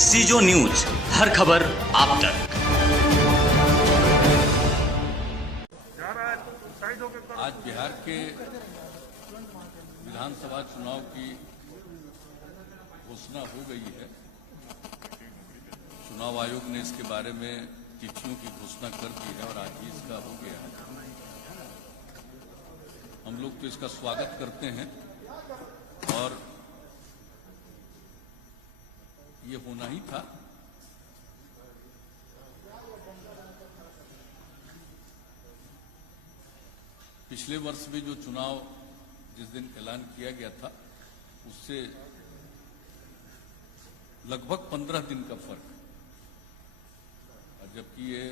सीजो news, हर खबर आप तक। आज बिहार के विधानसभा चुनाव की घोषणा हो गई है। चुनाव आयोग ने इसके बारे में तिथियों की घोषणा कर दी है और आज ही इसका हो गया है। हम लोग तो इसका स्वागत करते हैं और ये होना ही था। पिछले वर्ष में जो चुनाव जिस दिन ऐलान किया गया था उससे लगभग 15 दिन का फर्क, और जबकि ये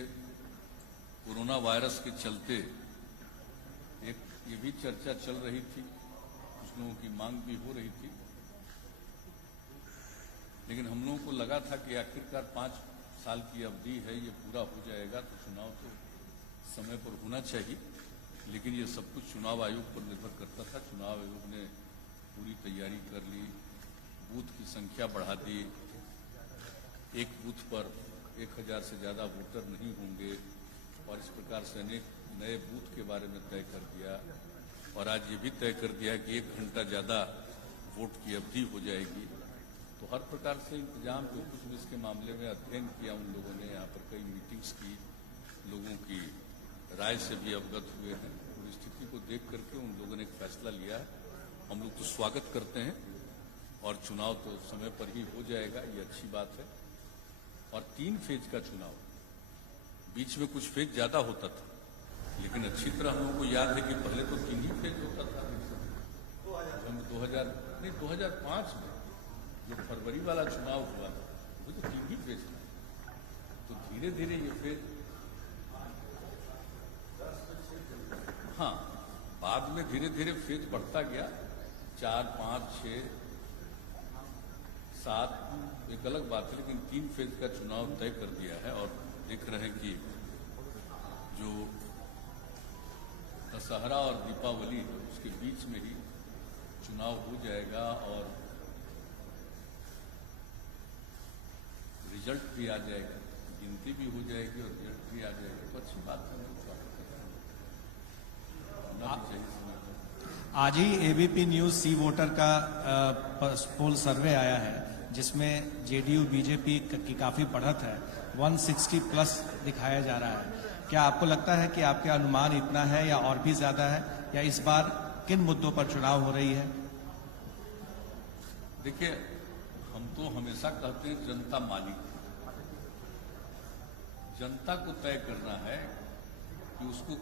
कोरोना वायरस के चलते एक ये भी चर्चा चल रही थी, कुछ लोगों की मांग भी हो रही थी, लेकिन हम लोगों को लगा था कि आखिरकार 5 साल की अवधि है, ये पूरा हो जाएगा तो चुनाव तो समय पर होना चाहिए। लेकिन ये सब कुछ चुनाव आयोग पर निर्भर करता था। चुनाव आयोग ने पूरी तैयारी कर ली, बूथ की संख्या बढ़ा दी, एक बूथ पर 1000 से ज़्यादा वोटर नहीं होंगे और इस प्रकार से अनेक नए बूथ के बारे में तय कर दिया। और आज ये भी तय कर दिया कि 1 घंटा ज़्यादा वोट की अवधि हो जाएगी। तो हर प्रकार से इंतजाम जो कुछ भी इसके मामले में अध्ययन किया उन लोगों ने, यहाँ पर कई मीटिंग्स की, लोगों की राय से भी अवगत हुए हैं। पूरी स्थिति को देख करके उन लोगों ने एक फैसला लिया है। हम लोग तो स्वागत करते हैं और चुनाव तो समय पर ही हो जाएगा, ये अच्छी बात है। और 3 फेज का चुनाव, बीच में कुछ फेज ज्यादा होता था, लेकिन अच्छी तरह हम लोगों को याद है कि पहले तो 3 ही फेज होता था। हम 2005 में जो फरवरी वाला चुनाव हुआ वो तो 3 ही फेज था। तो धीरे धीरे ये फेज, हाँ, बाद में धीरे धीरे फेज बढ़ता गया, 4, 5, 6, 7 एक अलग बात है, लेकिन 3 फेज का चुनाव तय कर दिया है। और देख रहे हैं कि जो दशहरा और दीपावली उसके बीच में ही चुनाव हो जाएगा और रिजल्ट भी आ जाएगा, गिनती भी हो जाएगी और रिजल्ट भी आ जाएगा। तो अच्छी बात है। आज ही एबीपी न्यूज सी वोटर का पोल सर्वे आया है, जिसमें जेडीयू बीजेपी की काफी बढ़त है, 160 प्लस दिखाया जा रहा है। क्या आपको लगता है कि आपके अनुमान इतना है या और भी ज्यादा है, या इस बार किन मुद्दों पर चुनाव हो रही है? देखिए, हम तो हमेशा कहते हैं जनता मालिक, जनता को तय करना है कि उसको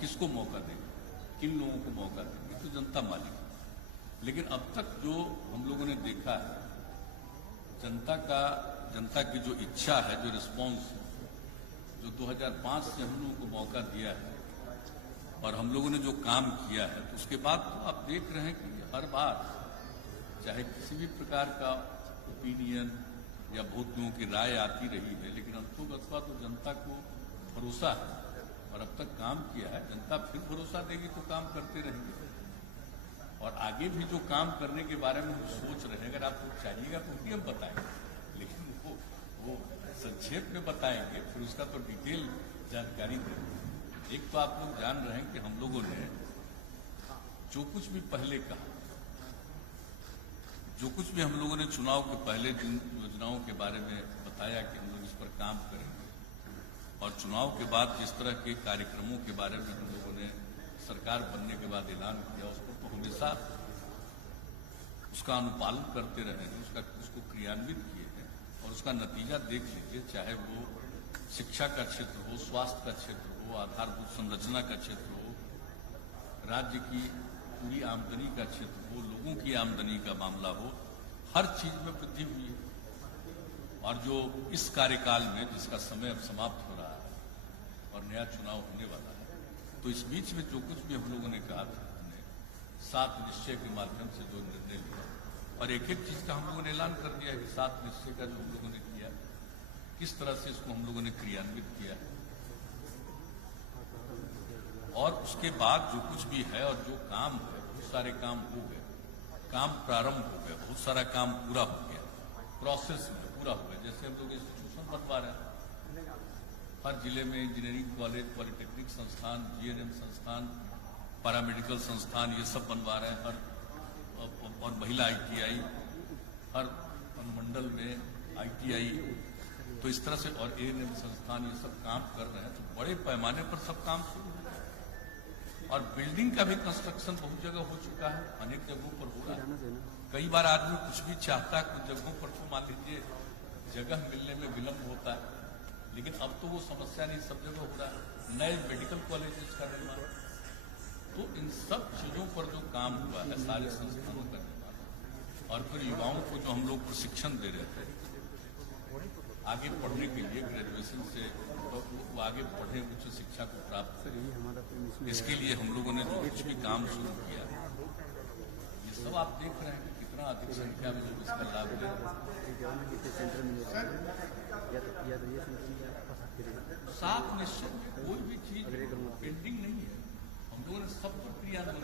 किसको मौका देंगे, किन लोगों को मौका देंगे, तो जनता मालिक। लेकिन अब तक जो हम लोगों ने देखा है, जनता की जो इच्छा है, जो रिस्पॉन्स है, जो 2005 से हम लोगों को मौका दिया है और हम लोगों ने जो काम किया है, तो उसके बाद तो आप देख रहे हैं कि हर बार चाहे किसी भी प्रकार का ओपिनियन या बहुत लोगों की राय आती रही है, लेकिन अंततः तो जनता को भरोसा है और अब तक काम किया है। जनता फिर भरोसा देगी तो काम करते रहेंगे और आगे भी जो काम करने के बारे में हम सोच रहे हैं, अगर आप चाहिएगा तो भी हम बताएंगे, लेकिन वो संक्षेप में बताएंगे, फिर उसका तो डिटेल जानकारी देंगे। एक तो आप लोग जान रहे हैं कि हम लोगों ने जो कुछ भी पहले कहा, जो कुछ भी हम लोगों ने चुनाव के पहले जिन योजनाओं के बारे में बताया कि हम लोग इस पर काम करेंगे, और चुनाव के बाद जिस तरह के कार्यक्रमों के बारे में हम लोगों ने सरकार बनने के बाद ऐलान किया, उसको तो हमेशा उसका अनुपालन करते रहे हैं, उसको क्रियान्वित किए हैं और उसका नतीजा देख लीजिए। चाहे वो शिक्षा का क्षेत्र हो, स्वास्थ्य का क्षेत्र हो, आधारभूत संरचना का क्षेत्र हो, राज्य की पूरी आमदनी का क्षेत्र हो, लोगों की आमदनी का मामला हो, हर चीज में वृद्धि हुई है। और जो इस कार्यकाल में, जिसका समय अब समाप्त हो रहा है और नया चुनाव होने वाला है, तो इस बीच में जो कुछ भी हम लोगों ने कहा था, हमने 7 निश्चय के माध्यम से जो निर्णय लिया और एक एक चीज का हम लोगों ने ऐलान कर दिया कि 7 निश्चय का जो हम लोगों ने किया, किस तरह से इसको हम लोगों ने क्रियान्वित किया है। और उसके बाद जो कुछ भी है और जो काम है, बहुत सारे काम हो गए। काम प्रारंभ हो गया, बहुत सारा काम पूरा हो गया, प्रोसेस में पूरा हो गया। जैसे हम लोग इंस्टीट्यूशन बनवा रहे हैं, हर जिले में इंजीनियरिंग कॉलेज, पॉलिटेक्निक संस्थान, जीएनएम संस्थान, पैरामेडिकल संस्थान, ये सब बनवा रहे हैं। और महिला आईटीआई, हर अनुमंडल में आईटीआई, तो इस तरह से, और एएनएम संस्थान, ये सब काम कर रहे हैं। तो बड़े पैमाने पर सब काम शुरू हो गया। और बिल्डिंग का भी कंस्ट्रक्शन बहुत जगह हो चुका है, अनेक जगहों पर हो रहा है। कई बार आदमी कुछ भी चाहता है, कुछ जगहों पर तो मान लीजिए जगह मिलने में विलंब होता है, लेकिन अब तो वो समस्या नहीं, सब जगह हो रहा है। नए मेडिकल कॉलेजेस का निर्माण, तो इन सब चीजों पर जो काम हुआ है, सारे संस्थानों का निर्माण, और फिर युवाओं को जो हम लोग प्रशिक्षण दे रहे थे आगे पढ़ने के लिए, ग्रेजुएशन से तो वो आगे पढ़े, उच्च शिक्षा को प्राप्त करें, इसके लिए हम लोगों ने जो कुछ भी काम शुरू किया, ये सब आप देख रहे हैं कि कितना अधिक संख्या में लोग इसका लाभ ले रहे हैं। साफ निश्चित में कोई भी चीज पेंडिंग नहीं है, हम लोगों ने सब पर क्रियान्वयन।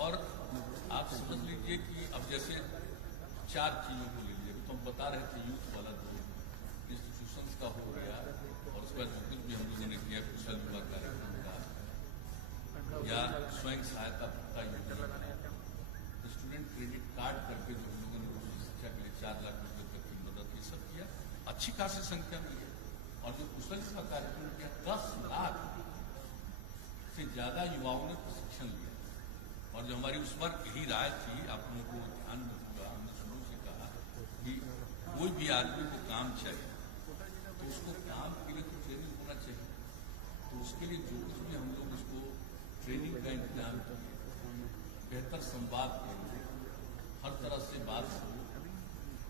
और आप समझ लीजिए कि अब जैसे 4 चीजों को ले लीजिए, तो हम बता रहे थे यूथ वाला तो इंस्टीट्यूशंस का हो गया, और उसका जो कुछ भी हम लोगों ने किया, कुशल युवा कार्यक्रम का, या स्वयं सहायता भत्ता योजना, स्टूडेंट क्रेडिट कार्ड करके जो हम लोगों ने उच्च शिक्षा के लिए 4 लाख रुपए तक की मदद, ये सब किया, अच्छी खासी संख्या में। और जो कुशल युवा कार्यक्रम किया, 10 लाख से ज्यादा युवाओं ने प्रशिक्षण लिया। और जो हमारी उस वक्त यही राय थी, आप लोगों को ध्यान में होगा, हमने शुरू से कहा कि कोई भी आदमी को काम चाहिए तो उसको काम के लिए तो ट्रेनिंग होना चाहिए। तो उसके लिए जो कुछ भी हम लोग उसको ट्रेनिंग का इंतजाम किए, बेहतर संवाद करें, हर तरह से बात हो,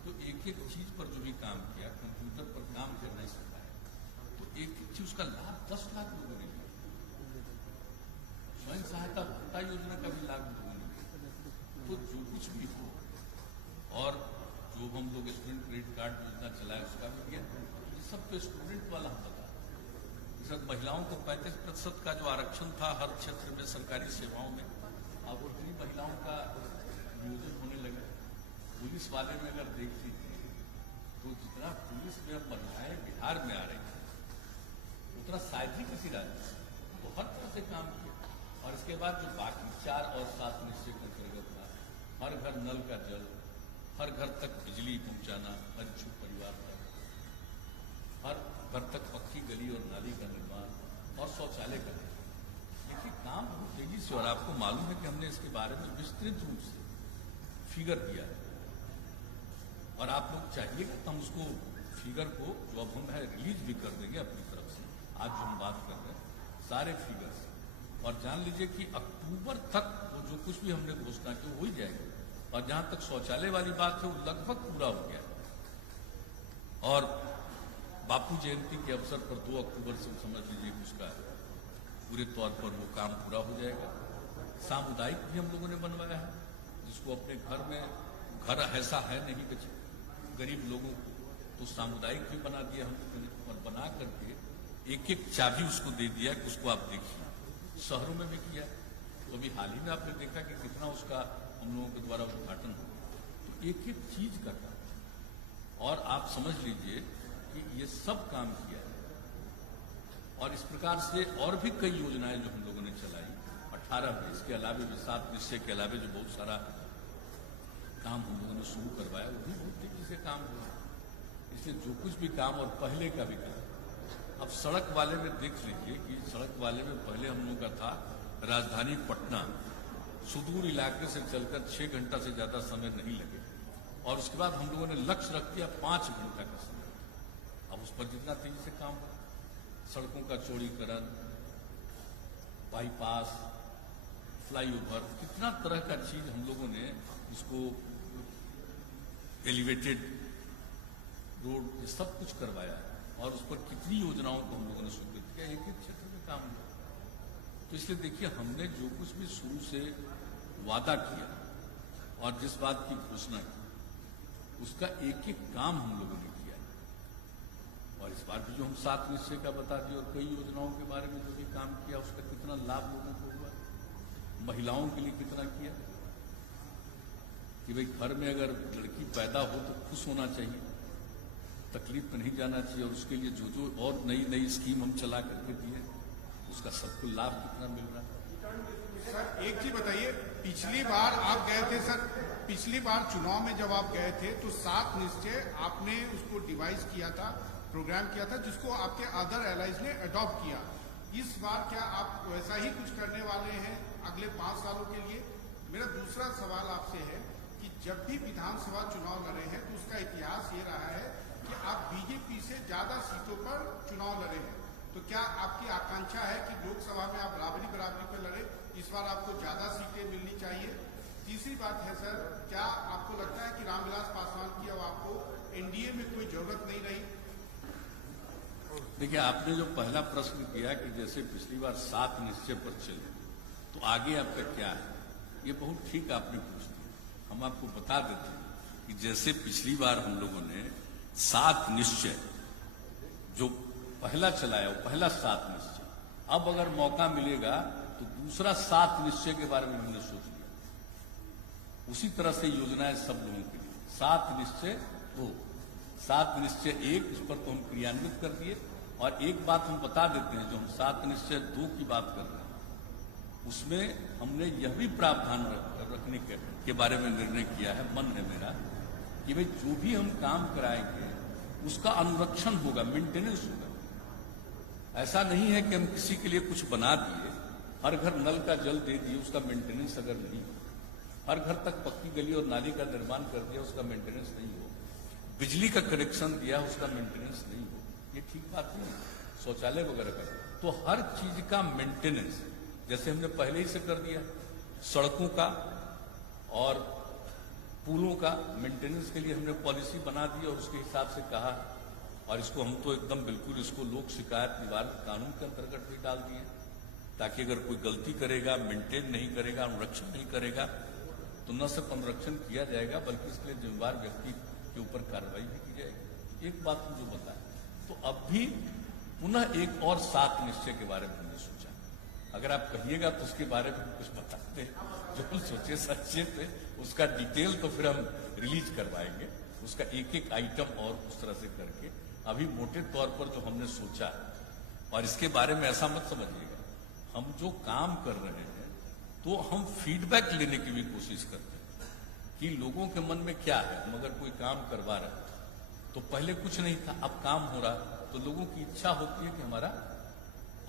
तो एक एक चीज पर जो भी काम किया, कंप्यूटर पर काम करना सिखाया, तो एक एक चीज उसका लाभ 10 लाख लोगों ने लिया। स्वयं सहायता भत्ता योजना का भी लाभ लोगों ने लिया। तो जो कुछ भी हो, और जो हम लोग स्टूडेंट क्रेडिट कार्ड योजना चलाए उसका भी किया, ये सब तो स्टूडेंट वाला हम बता। सर, महिलाओं को 35% का जो आरक्षण था हर क्षेत्र में सरकारी सेवाओं में, अब उतनी महिलाओं का नियोजन होने लगा। पुलिस वाले में अगर देख लीजिए तो जितना पुलिस में महिलाएं बिहार में आ रही है, उतना शायद ही किसी राज्य से, तो हर तरह से काम किया। और इसके बाद जो बाकी 4 और 7 निश्चय के अंतर्गत था, हर घर नल का जल, हर घर तक बिजली पहुंचाना, हर इच्छुक परिवार तक, हर घर तक पक्की गली और नाली का निर्माण, और शौचालय का निर्माण। देखिए काम बहुत तेजी से, और आपको मालूम है कि हमने इसके बारे में विस्तृत रूप से फिगर दिया है, और आप लोग चाहिएगा तो हम उसको फिगर को जो अब हम है रिलीज भी कर देंगे अपनी तरफ से। आज जो हम बात कर रहे हैं सारे फिगर से, और जान लीजिए कि अक्टूबर तक वो जो कुछ भी हमने घोषणा की हो ही जाएगी। और जहां तक शौचालय वाली बात है वो लगभग पूरा हो गया, और बापू जयंती के अवसर पर 2 अक्टूबर से समझ लीजिए उसका पूरे तौर पर वो काम पूरा हो जाएगा। सामुदायिक भी हम लोगों ने बनवाया है, जिसको अपने घर में, घर ऐसा है नहीं बचे गरीब लोगों को, तो सामुदायिक भी बना दिया हम, और बना करके एक एक चाबी उसको दे दिया कि उसको आप देखिए। शहरों में भी किया, तो अभी हाल ही में आपने देखा कि कितना उसका हम लोगों के द्वारा उद्घाटन हो। तो एक एक चीज का काम, और आप समझ लीजिए कि ये सब काम किया है। और इस प्रकार से और भी कई योजनाएं जो हम लोगों ने चलाई 18 में, इसके अलावे भी 7 निश्चय के अलावे जो बहुत सारा काम हम लोगों ने शुरू करवाया, वो भी बहुत तेजी से काम हुआ। इसलिए जो कुछ भी काम, और पहले का भी काम, अब सड़क वाले में देख लीजिए कि सड़क वाले में पहले हम लोगों का था राजधानी पटना, सुदूर इलाके से चलकर 6 घंटा से ज्यादा समय नहीं लगे, और उसके बाद हम लोगों ने लक्ष्य रख दिया 5 घंटा का समय। अब उस पर जितना तेजी से काम हो, सड़कों का चौड़ीकरण, बाईपास, फ्लाईओवर, कितना तरह का चीज हम लोगों ने इसको एलिवेटेड रोड, ये सब कुछ करवाया है, और उस पर कितनी योजनाओं को हम लोगों ने स्वीकृत किया, एक एक क्षेत्र में काम हुआ। तो इसलिए देखिए हमने जो कुछ भी शुरू से वादा किया और जिस बात की घोषणा की, उसका एक एक काम हम लोगों ने किया। और इस बार भी जो हम 7 निश्चय का बता दिए, और कई योजनाओं के बारे में जो भी काम किया, उसका कितना लाभ लोगों को हुआ, महिलाओं के लिए कितना किया, कि भाई घर में अगर लड़की पैदा हो तो खुश होना चाहिए, तकलीफ में नहीं जाना चाहिए, और उसके लिए जो जो और नई नई स्कीम हम चला करके दिए उसका सबको लाभ कितना मिल रहा है। सर एक चीज बताइए, पिछली बार आप गए थे सर, पिछली बार चुनाव में जब आप गए थे तो 7 निश्चय आपने उसको डिवाइस किया था, प्रोग्राम किया था, जिसको आपके अदर एलाइज ने अडॉप्ट किया। इस बार क्या आप वैसा ही कुछ करने वाले हैं अगले 5 सालों के लिए? मेरा दूसरा सवाल आपसे है कि जब भी विधानसभा चुनाव लड़े हैं तो उसका इतिहास ये रहा है कि आप बीजेपी से ज्यादा सीटों पर चुनाव लड़े हैं, तो क्या आपकी आकांक्षा है कि लोकसभा में आप बराबरी पे लड़े, इस बार आपको ज्यादा सीटें मिलनी चाहिए? तीसरी बात है सर, क्या आपको लगता है कि रामविलास पासवान की अब आपको एनडीए में कोई जरूरत नहीं रही? देखिए, आपने जो पहला प्रश्न किया कि जैसे पिछली बार 7 निश्चय पर चले तो आगे आपका क्या है, ये बहुत ठीक आपने पूछ दिया। हम आपको बता देते हैं कि जैसे पिछली बार हम लोगों ने 7 निश्चय जो पहला चलाया वो पहला 7 निश्चय, अब अगर मौका मिलेगा तो दूसरा 7 निश्चय के बारे में हमने सोच लिया। उसी तरह से योजनाएं सब लोगों के लिए 7 निश्चय 2, 7 निश्चय 1, उस पर तो हम क्रियान्वित कर दिए। और एक बात हम बता देते हैं, जो हम 7 निश्चय 2 की बात कर रहे हैं उसमें हमने यह भी प्रावधान रखने के बारे में निर्णय किया है, मन है मेरा, कि भाई जो भी हम काम कराएंगे उसका अनुरक्षण होगा, मेंटेनेंस होगा। ऐसा नहीं है कि हम किसी के लिए कुछ बना दिए, हर घर नल का जल दे दिए, उसका मेंटेनेंस अगर नहीं हो, हर घर तक पक्की गली और नाली का निर्माण कर दिया, उसका मेंटेनेंस नहीं हो, बिजली का कनेक्शन दिया, उसका मेंटेनेंस नहीं हो, ये ठीक बात नहीं है। शौचालय वगैरह का तो हर चीज का मेंटेनेंस जैसे हमने पहले ही से कर दिया, सड़कों का और पुलों का मेंटेनेंस के लिए हमने पॉलिसी बना दी और उसके हिसाब से कहा, और इसको हम तो एकदम बिल्कुल इसको लोक शिकायत निवारण कानून के अंतर्गत भी डाल दिए, ताकि अगर कोई गलती करेगा, मेंटेन नहीं करेगा, अनुरक्षण नहीं करेगा तो न सिर्फ अनुरक्षण किया जाएगा बल्कि इसके लिए जिम्मेदार व्यक्ति के ऊपर कार्रवाई भी की जाएगी। एक बात जो बताया, तो अब भी पुनः एक और 7 निश्चय के बारे में हमने सोचा, अगर आप कहिएगा तो उसके बारे में कुछ बताते जो हम सोचे सच्चे थे, उसका डिटेल तो फिर हम रिलीज करवाएंगे, उसका एक एक आइटम और उस तरह से करके। अभी मोटे तौर पर जो हमने सोचा, और इसके बारे में ऐसा मत समझिएगा, हम जो काम कर रहे हैं तो हम फीडबैक लेने की भी कोशिश करते हैं कि लोगों के मन में क्या है। हम अगर कोई काम करवा रहे हैं तो पहले कुछ नहीं था, अब काम हो रहा, तो लोगों की इच्छा होती है कि हमारा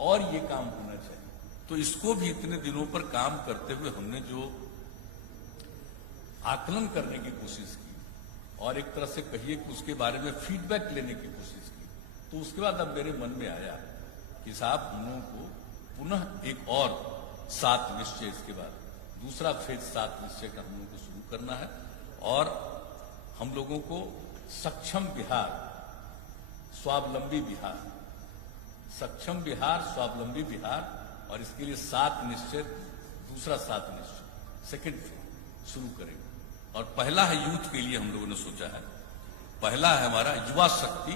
और ये काम होना चाहिए। तो इसको भी इतने दिनों पर काम करते हुए हमने जो आकलन करने की कोशिश की और एक तरह से कहिए कि उसके बारे में फीडबैक लेने की कोशिश की, तो उसके बाद अब मेरे मन में आया कि साहब हम लोगों को पुनः एक और 7 निश्चय, इसके बाद दूसरा फेज 7 निश्चय का हम लोगों को शुरू करना है, और हम लोगों को सक्षम बिहार, स्वावलंबी बिहार, सक्षम बिहार, स्वावलंबी बिहार, और इसके लिए 7 निश्चय, दूसरा 7 निश्चय सेकेंड फेज शुरू करेंगे। और पहला है यूथ के लिए हम लोगों ने सोचा है, पहला है हमारा युवा शक्ति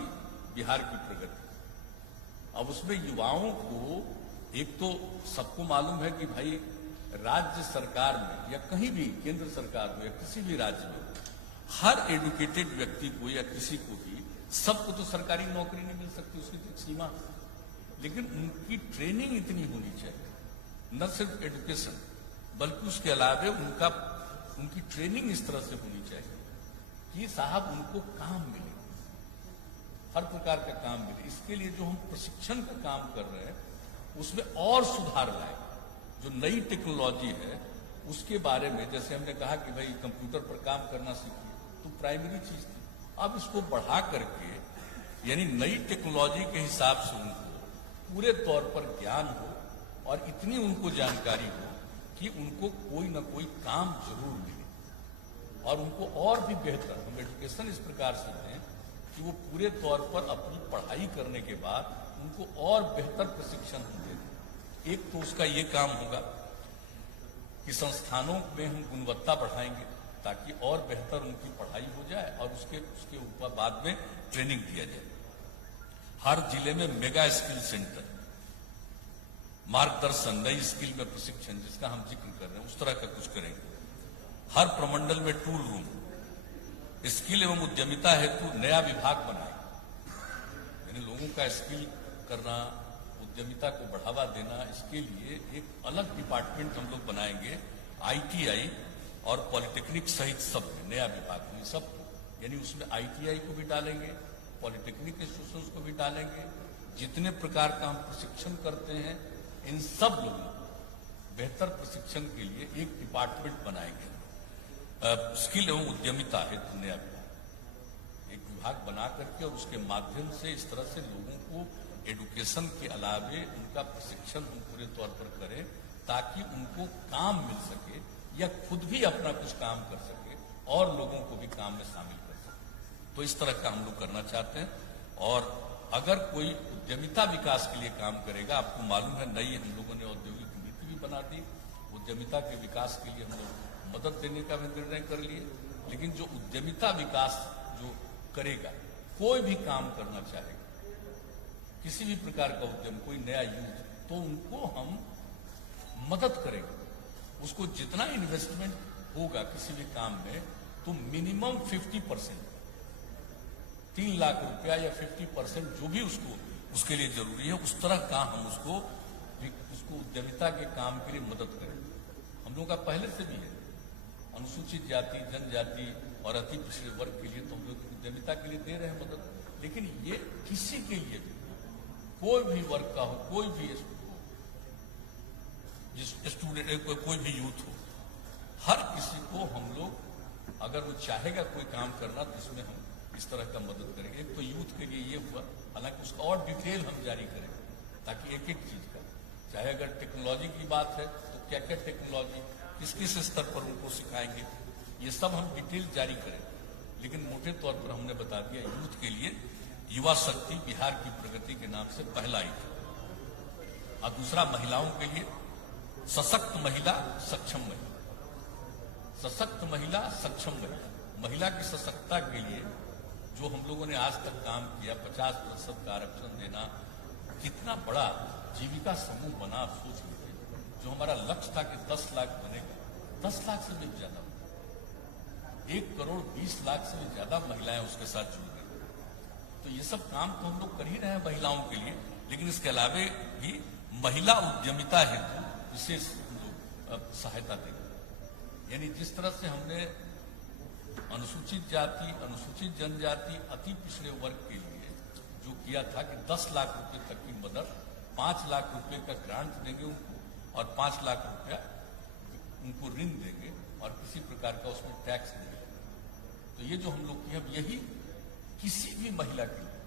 बिहार की प्रगति। अब उसमें युवाओं को, एक तो सबको मालूम है कि भाई राज्य सरकार में या कहीं भी केंद्र सरकार में या किसी भी राज्य में हर एडुकेटेड व्यक्ति को या किसी को भी, सबको तो सरकारी नौकरी नहीं मिल सकती, उसकी तो सीमा है, लेकिन उनकी ट्रेनिंग इतनी होनी चाहिए, न सिर्फ एजुकेशन बल्कि उसके अलावा उनकी ट्रेनिंग इस तरह से होनी चाहिए कि साहब उनको काम मिले, हर प्रकार का काम मिले। इसके लिए जो हम प्रशिक्षण का काम कर रहे हैं उसमें और सुधार लाए, जो नई टेक्नोलॉजी है उसके बारे में, जैसे हमने कहा कि भाई कंप्यूटर पर काम करना सीखिए, तो प्राइमरी चीज थी, अब इसको बढ़ा करके यानी नई टेक्नोलॉजी के हिसाब से उनको पूरे तौर पर ज्ञान हो और इतनी उनको जानकारी हो कि उनको कोई ना कोई काम जरूर मिले, और उनको और भी बेहतर हम एजुकेशन इस प्रकार से दें कि वो पूरे तौर पर अपनी पढ़ाई करने के बाद उनको और बेहतर प्रशिक्षण हम दे दें। एक तो उसका ये काम होगा कि संस्थानों में हम गुणवत्ता बढ़ाएंगे ताकि और बेहतर उनकी पढ़ाई हो जाए, और उसके ऊपर बाद में ट्रेनिंग दिया जाए। हर जिले में मेगा स्किल सेंटर, मार्गदर्शन, नई स्किल में प्रशिक्षण, जिसका हम जिक्र कर रहे हैं, उस तरह का कुछ करेंगे। हर प्रमंडल में टूल रूम, स्किल एवं उद्यमिता हेतु नया विभाग बनाए, यानी लोगों का स्किल करना, उद्यमिता को बढ़ावा देना, इसके लिए एक अलग डिपार्टमेंट हम लोग बनाएंगे। ITI और पॉलिटेक्निक सहित सब नया विभाग में सब, यानी उसमें ITI को भी डालेंगे, पॉलिटेक्निक इंस्टीट्यूशंस को भी डालेंगे। जितने प्रकार का हम प्रशिक्षण करते हैं, इन सब लोगों को बेहतर प्रशिक्षण के लिए एक डिपार्टमेंट बनाएंगे। स्किल एवं उद्यमिता हेतु नया विभाग, एक विभाग बना करके, और उसके माध्यम से इस तरह से लोगों को एडुकेशन के अलावे उनका प्रशिक्षण हम पूरे तौर पर करें, ताकि उनको काम मिल सके या खुद भी अपना कुछ काम कर सके और लोगों को भी काम में शामिल कर सके। तो इस तरह का हम लोग करना चाहते हैं। और अगर कोई उद्यमिता विकास के लिए काम करेगा, आपको मालूम है नई हम लोगों ने औद्योगिक नीति भी बना दी, उद्यमिता के विकास के लिए हम लोग मदद देने का भी निर्णय कर लिए। लेकिन जो उद्यमिता विकास जो करेगा, कोई भी काम करना चाहेगा, किसी भी प्रकार का उद्यम, कोई नया यूथ, तो उनको हम मदद करेंगे। उसको जितना इन्वेस्टमेंट होगा किसी भी काम में, तो मिनिमम 50%, 3 लाख रुपया या 50% जो भी उसके लिए जरूरी है, उस तरह का हम उसको उद्यमिता के काम के लिए मदद करेंगे। हम लोगों का पहले से भी है, अनुसूचित जाति, जनजाति और अति पिछड़े वर्ग के लिए तो हम लोग उद्यमिता के लिए दे रहे हैं मदद। लेकिन ये किसी के लिए भी, कोई भी वर्ग का हो, कोई भी स्टूडेंट, कोई भी यूथ हो, हर किसी को हम लोग, अगर वो चाहेगा कोई काम करना, तो इसमें हम इस तरह का मदद करेंगे। एक तो यूथ के लिए ये हुआ, हालांकि उसका और डिटेल हम जारी करेंगे, ताकि एक एक चीज का, चाहे अगर टेक्नोलॉजी की बात है तो क्या क्या टेक्नोलॉजी किस किस स्तर पर उनको सिखाएंगे, ये सब हम डिटेल जारी करेंगे। लेकिन मोटे तौर पर हमने बता दिया, यूथ के लिए युवा शक्ति बिहार की प्रगति के नाम से पहला आइटम, और दूसरा महिलाओं के लिए सशक्त महिला, सक्षम महिला। सशक्त महिला, सक्षम महिला, महिला की सशक्तता के लिए जो हम लोगों ने आज तक काम किया, 50% का आरक्षण देना, कितना बड़ा जीविका समूह बना, आप सोच लीजिए। जो हमारा लक्ष्य था कि 10 लाख बनेगा, 10 लाख से भी ज्यादा, 1 करोड़ 20 लाख से भी ज्यादा महिलाएं उसके साथ जुड़ गई। तो ये सब काम तो हम लोग कर ही रहे हैं महिलाओं के लिए, लेकिन इसके अलावे भी महिला उद्यमिता हेतु विशेष हम लोग सहायता देंगे। यानी जिस तरह से हमने अनुसूचित जाति, अनुसूचित जनजाति, अति पिछड़े वर्ग के लिए जो किया था कि 10 लाख रुपए तक की मदद, 5 लाख रुपए का ग्रांट देंगे उनको, और 5 लाख रुपया उनको ऋण देंगे, और किसी प्रकार का उसमें टैक्स देंगे। तो ये जो हम लोग किए, अब यही किसी भी महिला के लिए,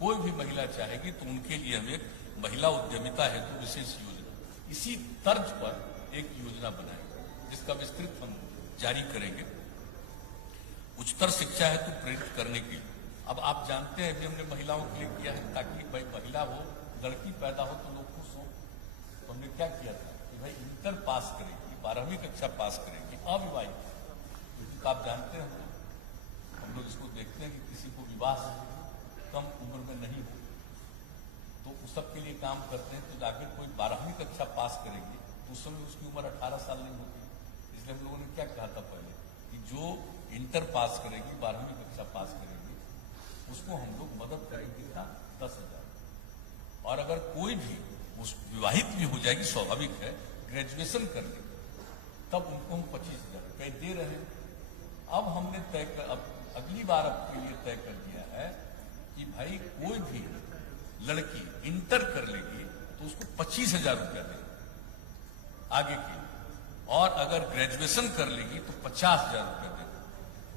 कोई भी महिला चाहेगी तो उनके लिए हम एक महिला उद्यमिता हेतु विशेष योजना, इसी तर्ज पर एक योजना बनाएंगे, जिसका विस्तृत हम जारी करेंगे। उच्चतर शिक्षा हेतु प्रेरित करने के लिए, अब आप जानते हैं भी हमने महिलाओं के लिए किया है, ताकि भाई महिला हो, लड़की पैदा हो तो लोग खुश हो। तो हमने क्या किया था कि भाई इंटर पास करेगी, 12वीं कक्षा पास करेगी, अविवाहित, तो आप जानते हैं हम लोग इसको देखते हैं कि किसी को विवाह कम उम्र में नहीं हो, तो उस सब के लिए काम करते हैं। तो जाकर कोई 12वीं कक्षा पास करेगी तो उस समय उसकी उम्र 18 साल नहीं होती। इसलिए हम लोगों ने क्या कहा था पहले कि जो इंटर पास करेगी, 12वीं कक्षा पास करेगी, उसको हम लोग मदद करेंगे ना 10,000। और अगर कोई भी उस विवाहित भी हो जाएगी, स्वाभाविक है, ग्रेजुएशन कर ले, तब उनको हम 25,000 रुपये दे रहे हैं। अब हमने तय कर, अब अगली बार आपके लिए तय कर दिया है कि भाई कोई भी लड़की इंटर कर लेगी तो उसको 25,000 रुपया दें आगे के, और अगर ग्रेजुएशन कर लेगी तो 50,000 रुपया दें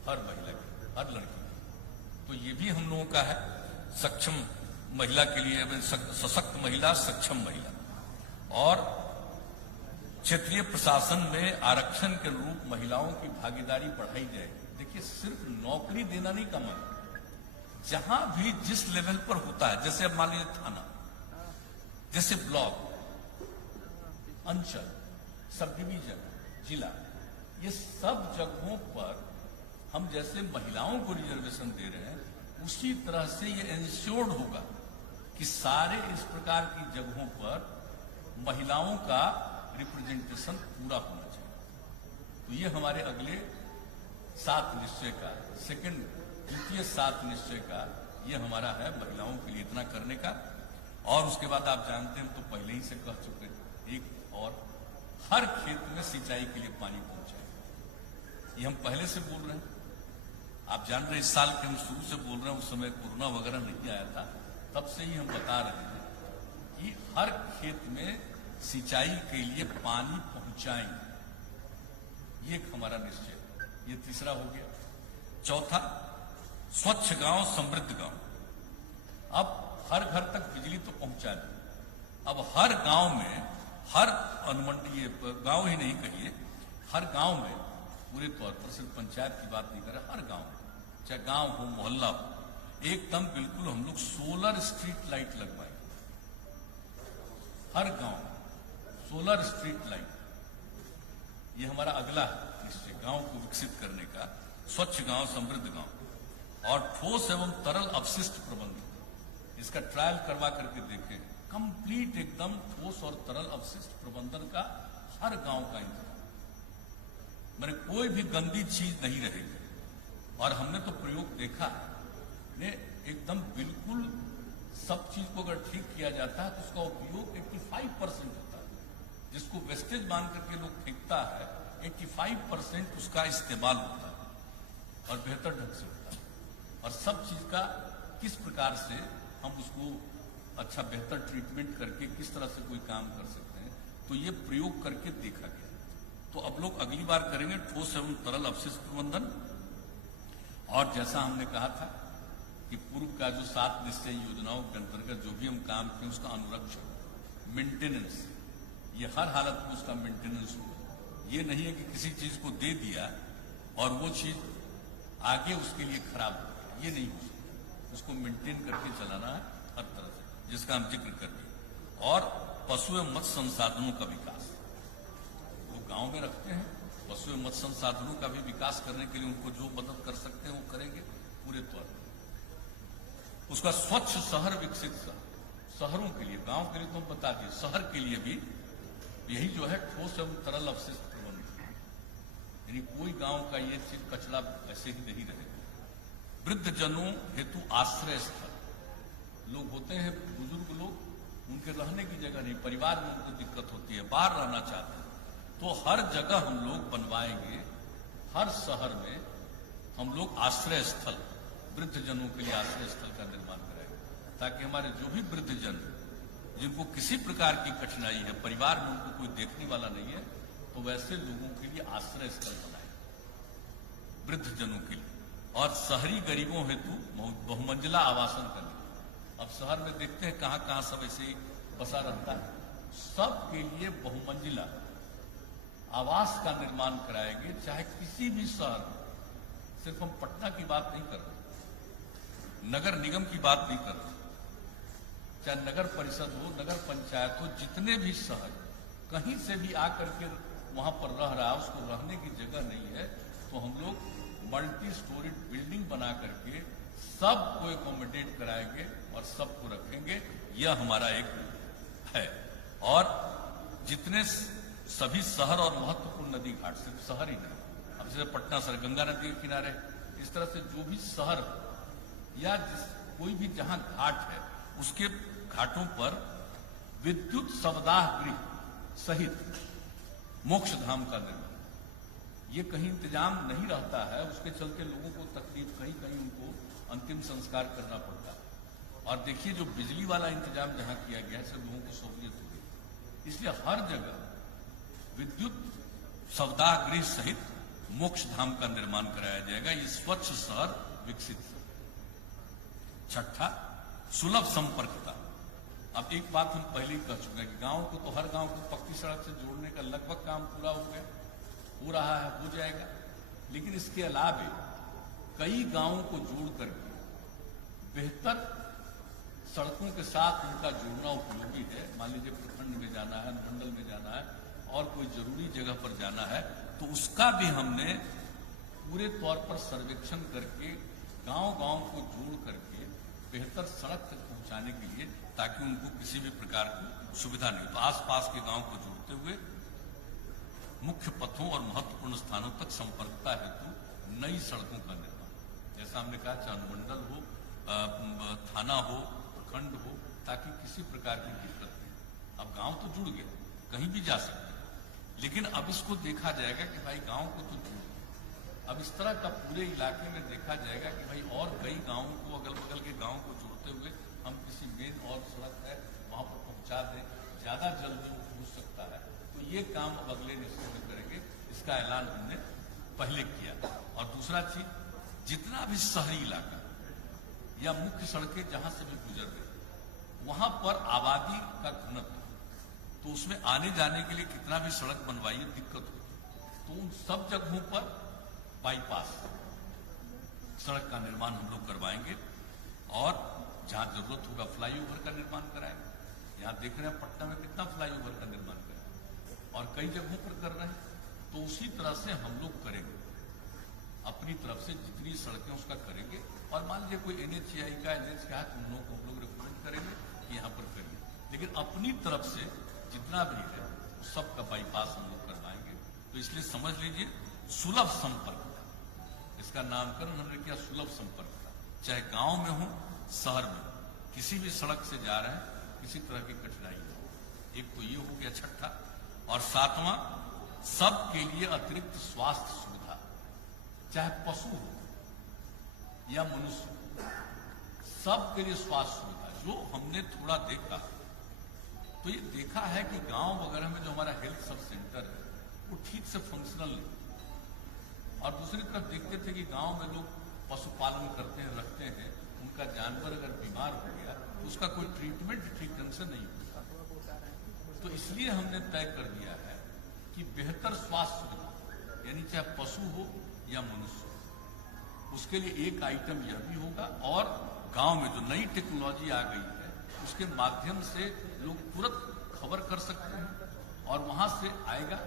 हर महिला की, हर लड़की की। तो ये भी हम लोगों का है सक्षम महिला के लिए, सशक्त महिला, सक्षम महिला। और क्षेत्रीय प्रशासन में आरक्षण के अनुरूप महिलाओं की भागीदारी बढ़ाई जाए। देखिए, सिर्फ नौकरी देना नहीं का मतलब, जहां भी जिस लेवल पर होता है, जैसे अब मान लीजिए थाना, जैसे ब्लॉक, अंचल, सब डिवीजन, जिला, ये सब जगहों पर हम जैसे महिलाओं को रिजर्वेशन दे रहे हैं, उसी तरह से ये इंश्योर्ड होगा कि सारे इस प्रकार की जगहों पर महिलाओं का रिप्रेजेंटेशन पूरा होना चाहिए। तो ये हमारे अगले 7 निश्चय का द्वितीय 7 निश्चय का ये हमारा है महिलाओं के लिए इतना करने का। और उसके बाद आप जानते हैं, तो पहले ही से कह चुके हैं, एक और हर खेत में सिंचाई के लिए पानी पहुंचाए। ये हम पहले से बोल रहे हैं, आप जान रहे हैं, इस साल के हम शुरू से बोल रहे हैं, उस समय कोरोना वगैरह नहीं आया था, तब से ही हम बता रहे हैं कि हर खेत में सिंचाई के लिए पानी पहुंचाएं। ये एक हमारा निश्चय, ये तीसरा हो गया। चौथा, स्वच्छ गांव समृद्ध गांव। अब हर घर तक बिजली तो पहुंचा दी, अब हर गांव में, हर अनुमंडलीय गांव ही नहीं कहिए, हर गांव में पूरे तौर पर, सिर्फ पंचायत की बात नहीं कर रहे, हर गांव में, चाहे गांव हो मोहल्ला हो, एकदम बिल्कुल हम लोग सोलर स्ट्रीट लाइट लगवाएं। हर गांव में सोलर स्ट्रीट लाइट, ये हमारा अगला निश्चय, गांव को विकसित करने का। स्वच्छ गांव समृद्ध गांव। और ठोस एवं तरल अपशिष्ट प्रबंधन, इसका ट्रायल करवा करके देखें, कंप्लीट एकदम ठोस और तरल अपशिष्ट प्रबंधन का हर गांव का इंतजाम, मैंने कोई भी गंदी चीज नहीं रहेगी। और हमने तो प्रयोग देखा है, ने एकदम बिल्कुल सब चीज को अगर ठीक किया जाता है तो उसका उपयोग 85% होता है। जिसको वेस्टेज मान करके लोग फेंकता है, 85% उसका इस्तेमाल होता है और बेहतर ढंग से होता है। और सब चीज का किस प्रकार से हम उसको अच्छा बेहतर ट्रीटमेंट करके किस तरह से कोई काम कर सकते हैं, तो ये प्रयोग करके देखा गया। तो अब लोग अगली बार करेंगे ठोस एवं तरल अपशिष्ट प्रबंधन। और जैसा हमने कहा था कि पूर्व का जो 7 निश्चय योजनाओं के अंतर्गत जो भी हम काम किए, उसका अनुरक्षण, मेंटेनेंस, ये हर हालत में उसका मेंटेनेंस हो। ये नहीं है कि किसी चीज को दे दिया और वो चीज आगे उसके लिए खराब हो गया, ये नहीं हो सकता। उसको मेंटेन करके चलाना है हर तरह से, जिसका हम जिक्र कर दिए। और पशु एवं मत्स्य संसाधनों का विकास, वो गांव में रखते हैं, पशु एवं मत्स्य संसाधनों का भी विकास करने के लिए उनको जो मदद कर सकते हैं वो करेंगे पूरे तौर पर। उसका स्वच्छ शहर विकसित शहरों के लिए, गांव के लिए तो हम बता दिए, शहर के लिए भी यही जो है ठोस एवं तरल अपशिष्ट प्रबंधन, यानी कोई गांव का ये चीज कचरा ऐसे ही नहीं रहेगा। वृद्ध जनों हेतु आश्रय स्थल, लोग होते हैं बुजुर्ग लोग, उनके रहने की जगह नहीं, परिवार में उनको दिक्कत होती है, बाहर रहना चाहते हैं, तो हर जगह हम लोग बनवाएंगे। हर शहर में हम लोग आश्रय स्थल, वृद्ध जनों के लिए आश्रय स्थल का निर्माण कराएंगे, ताकि हमारे जो भी वृद्ध जन जिनको किसी प्रकार की कठिनाई है, परिवार में उनको कोई देखने वाला नहीं है, तो वैसे लोगों के लिए आश्रय स्थल बनाए वृद्ध जनों के लिए। और शहरी गरीबों हेतु बहुमंजिला आवासन करने। अब शहर में देखते हैं कहां कहां सब ऐसे ही बसा रहता है, सबके लिए बहुमंजिला आवास का निर्माण कराएंगे, चाहे किसी भी शहर में। सिर्फ हम पटना की बात नहीं कर रहे, नगर निगम की बात नहीं कर रहे, चाहे नगर परिषद हो, नगर पंचायत हो, जितने भी शहर कहीं से भी आकर के वहां पर रह रहा है, उसको रहने की जगह नहीं है, तो हम लोग मल्टी स्टोरीड बिल्डिंग बना करके सबको एकोमोडेट कराएंगे और सबको रखेंगे। यह हमारा एक है। और जितने सभी शहर और महत्वपूर्ण नदी घाट, सिर्फ शहर ही नहीं, अब जैसे पटना शहर गंगा नदी के किनारे, इस तरह से जो भी शहर या कोई भी जहां घाट है, उसके घाटों पर विद्युत शवदाह गृह सहित मोक्ष धाम का निर्माण। ये कहीं इंतजाम नहीं रहता है, उसके चलते लोगों को तकलीफ, कहीं कहीं उनको अंतिम संस्कार करना पड़ता है। और देखिए जो बिजली वाला इंतजाम जहां किया गया है, लोगों को सहूलियत होगी। इसलिए हर जगह विद्युत शवदाह गृह सहित मोक्ष धाम का निर्माण कराया जाएगा। ये स्वच्छ शहर विकसित। छठा, सुलभ संपर्कता। अब एक बात हम पहले ही कह चुके हैं कि गांव को, तो हर गांव को पक्की सड़क से जोड़ने का लगभग काम पूरा हो गया, हो रहा है, हो जाएगा। लेकिन इसके अलावे कई गांवों को जोड़ करके बेहतर सड़कों के साथ उनका जोड़ना उपयोगी है। मान लीजिए प्रखंड में जाना है, मंडल में जाना है और कोई जरूरी जगह पर जाना है, तो उसका भी हमने पूरे तौर पर सर्वेक्षण करके गांव-गांव को जोड़ करके बेहतर सड़क तक पहुंचाने के लिए, ताकि उनको किसी भी प्रकार की सुविधा नहीं हो। तो आसपास के गांव को जोड़ते हुए मुख्य पथों और महत्वपूर्ण स्थानों तक संपर्कता हेतु नई सड़कों का निर्माण। जैसा हमने कहा, चाहे अनुमंडल हो, थाना हो, प्रखंड हो, ताकि किसी प्रकार की दिक्कत नहीं। अब गांव तो जुड़ गया, कहीं भी जा सकते हैं, लेकिन अब इसको देखा जाएगा कि भाई गांव को तो जुड़ गया। अब इस तरह का पूरे इलाके में देखा जाएगा कि भाई और कई गांवों को, अगल बगल के गांव को जोड़ते हुए हम किसी मेन और सड़क है वहां पर पहुंचा दें, ज्यादा जल्दी हो सकता है। तो ये काम अब अगले निश्चय में करेंगे, इसका ऐलान हमने पहले किया। और दूसरा चीज, जितना भी शहरी इलाका या मुख्य सड़कें जहां से भी गुजर रही, वहां पर आबादी का घनत्व, तो उसमें आने जाने के लिए कितना भी सड़क बनवाइए दिक्कत होती, तो उन सब जगहों पर बाईपास सड़क का निर्माण हम लोग करवाएंगे और जहां जरूरत होगा फ्लाईओवर का निर्माण कराएंगे। यहां देख रहे हैं पटना में कितना फ्लाईओवर का निर्माण कराएंगे और कई जगहों पर कर रहे हैं। तो उसी तरह से हम लोग करेंगे, अपनी तरफ से जितनी सड़कें उसका करेंगे। और मान लीजिए कोई NHAI का, NH का है, तो उन लोगों को हम लोग रिकमेंड करेंगे कि यहाँ पर करिए, लेकिन अपनी तरफ से जितना भी है सबका बाईपास हम लोग करवाएंगे। तो इसलिए समझ लीजिए सुलभ संपर्क, इसका नामकरण हमने किया सुलभ संपर्क का। चाहे गांव में हो, शहर में, किसी भी सड़क से जा रहे हैं, किसी तरह की कठिनाई हो। एक तो ये हो गया छठा। और सातवां, सबके लिए अतिरिक्त स्वास्थ्य सुविधा, चाहे पशु हो या मनुष्य हो, सबके लिए स्वास्थ्य सुविधा। जो हमने थोड़ा देखा, तो ये देखा है कि गांव वगैरह में जो हमारा हेल्थ सब सेंटर है वो ठीक से फंक्शनल नहीं। और दूसरी तरफ देखते थे कि गांव में लोग पशुपालन करते हैं, रखते हैं, उनका जानवर अगर बीमार हो गया तो उसका कोई ट्रीटमेंट ठीक ढंग से नहीं होता। तो इसलिए हमने तय कर दिया है कि बेहतर स्वास्थ्य सुविधा, यानी चाहे पशु हो या मनुष्य हो, उसके लिए एक आइटम यह भी होगा। और गांव में जो नई टेक्नोलॉजी आ गई है उसके माध्यम से लोग तुरंत खबर कर सकते हैं और वहां से आएगा।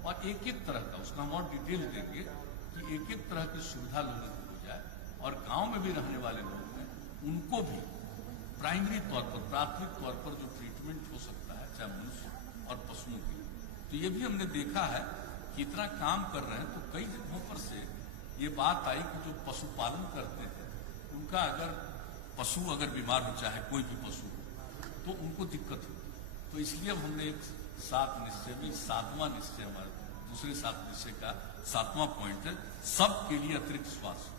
और एक एक तरह का, उसका हम और डिटेल देंगे कि एक एक तरह की सुविधा लोगों को हो जाए। और गांव में भी रहने वाले लोग हैं उनको भी प्राइमरी तौर पर, प्राथमिक तौर पर जो ट्रीटमेंट हो सकता है, चाहे मनुष्य और पशुओं के लिए। तो ये भी हमने देखा है कि इतना काम कर रहे हैं। तो कई जगहों पर से ये बात आई कि जो पशुपालन करते हैं उनका अगर पशु अगर बीमार हो, चाहे कोई भी पशु हो, तो उनको दिक्कत हो। तो इसलिए अब हमने एक 7 निश्चय में 7वां निश्चय, हमारे दूसरे 7 निश्चय का 7वां पॉइंट है, सबके लिए अतिरिक्त स्वास्थ्य,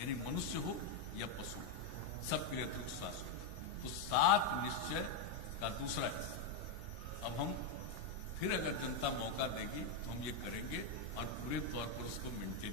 यानी मनुष्य हो या पशु, सबके लिए अतिरिक्त स्वास्थ्य। तो 7 निश्चय का दूसरा हिस्सा अब हम फिर अगर जनता मौका देगी तो हम ये करेंगे और पूरे तौर पर उसको मेंटेन